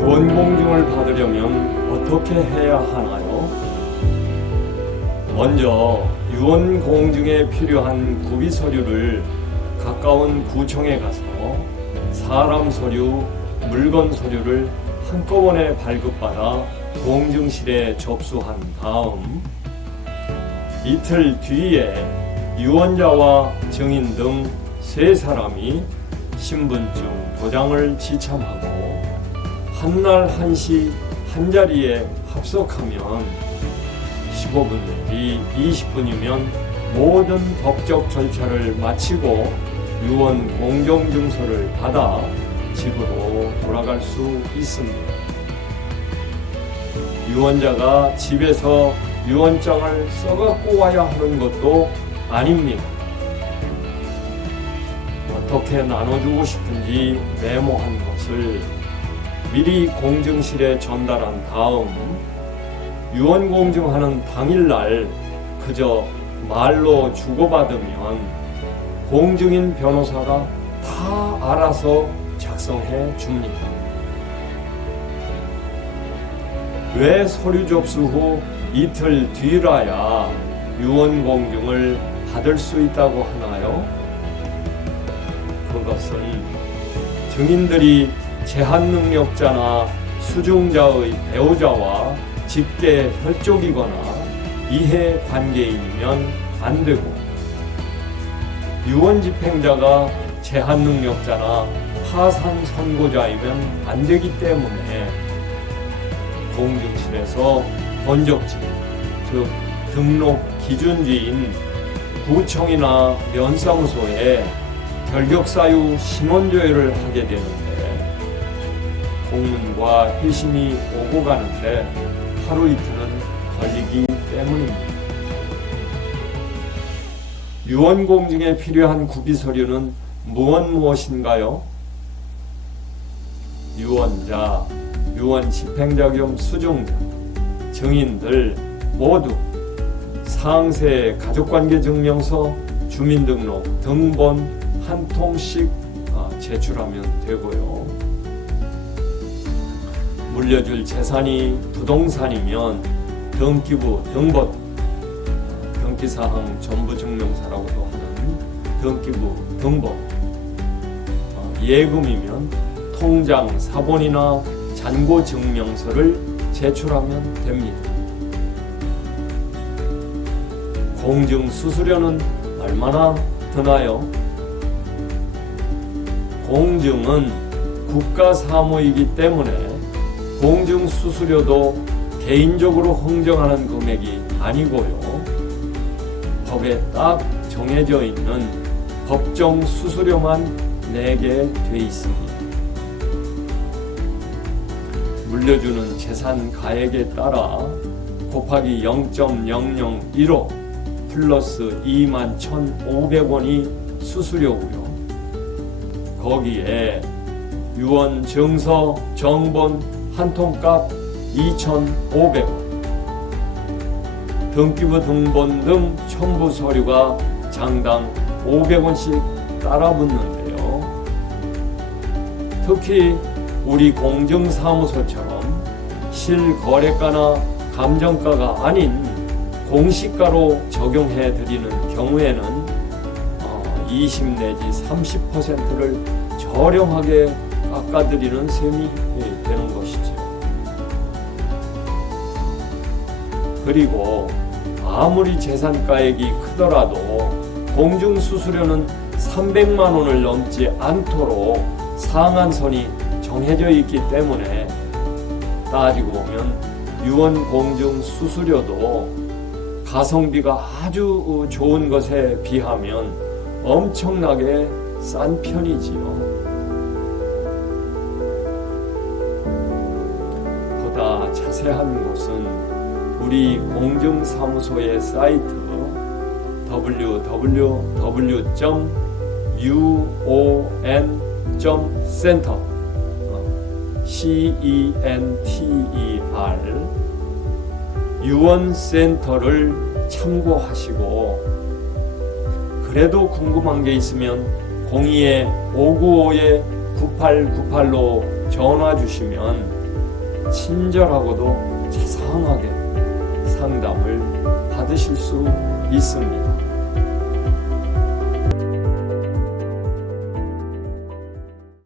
유언장을 받으려면 어떻게 해야 하나요? 먼저 유언 공증에 필요한 구비 서류를 가까운 구청에 가서 사람 서류, 물건 서류를 한꺼번에 발급받아 공증실에 접수한 다음 이틀 뒤에 유언자와 증인 등 세 사람이 신분증 도장을 지참하고 한날 한시 한자리에 합석하면 15분 내지 20분이면 모든 법적 절차를 마치고 유언 공정 증서를 받아 집으로 돌아갈 수 있습니다. 유언자가 집에서 유언장을 써갖고 와야 하는 것도 아닙니다. 어떻게 나눠주고 싶은지 메모한 것을 미리 공증실에 전달한 다음 유언 공증하는 당일날 그저 말로 주고받으면 공증인 변호사가 다 알아서 작성해 줍니다. 왜 서류 접수 후 이틀 뒤라야 유언 공증을 받을 수 있다고 하나요? 그것은 증인들이 제한 능력자나 수중자의 배우자와 직계 혈족이거나 이해 관계이면 안 되고 유언 집행자가 제한 능력자나 파산 선고자이면 안 되기 때문에 공증실에서 번적지 즉 등록 기준지인 구청이나 면사무소에 결격사유 신원조회를 하게 되는데 공문과 회신이 오고 가는데 하루 이틀은 걸리기 때문입니다. 유언 공증에 필요한 구비 서류는 무엇 무엇인가요? 유언자, 유언 집행자 겸 수종자, 증인들 모두 상세 가족관계 증명서, 주민등록, 등본 한 통씩 아, 제출하면 되고요. 물려줄 재산이 부동산이면 등기부 등본 등기사항 전부 증명서라고도 하는 등기부 등본 어, 예금이면 통장 사본이나 잔고 증명서를 제출하면 됩니다. 공증 수수료는 얼마나 드나요? 공증은 국가 사무이기 때문에 공증 수수료도 개인적으로 흥정하는 금액이 아니고요. 법에 딱 정해져 있는 법정 수수료만 내게 돼 있습니다. 물려주는 재산 가액에 따라 곱하기 0.001호 플러스 2만 1,500원이 수수료고요. 거기에 유언 증서 정본 한 통값 2,500원 등기부 등본 등 첨부 서류가 장당 500원씩 따라 붙는데요. 특히 우리 공증사무소처럼 실거래가나 감정가가 아닌 공시가로 적용해 드리는 경우에는 20 내지 30%를 저렴하게 깎아드리는 셈이 그리고 아무리 재산가액이 크더라도 공증수수료는 300만 원을 넘지 않도록 상한선이 정해져 있기 때문에 따지고 보면 유언 공증 수수료도 가성비가 아주 좋은 것에 비하면 엄청나게 싼 편이지요. 보다 자세한 곳은 우리 공증사무소의 사이트 www.uon.center C-E-N-T-E-R 유언센터를 참고하시고 그래도 궁금한 게 있으면 02-595-9898로 전화 주시면 친절하고도 자상하게 받으실 수 있습니다.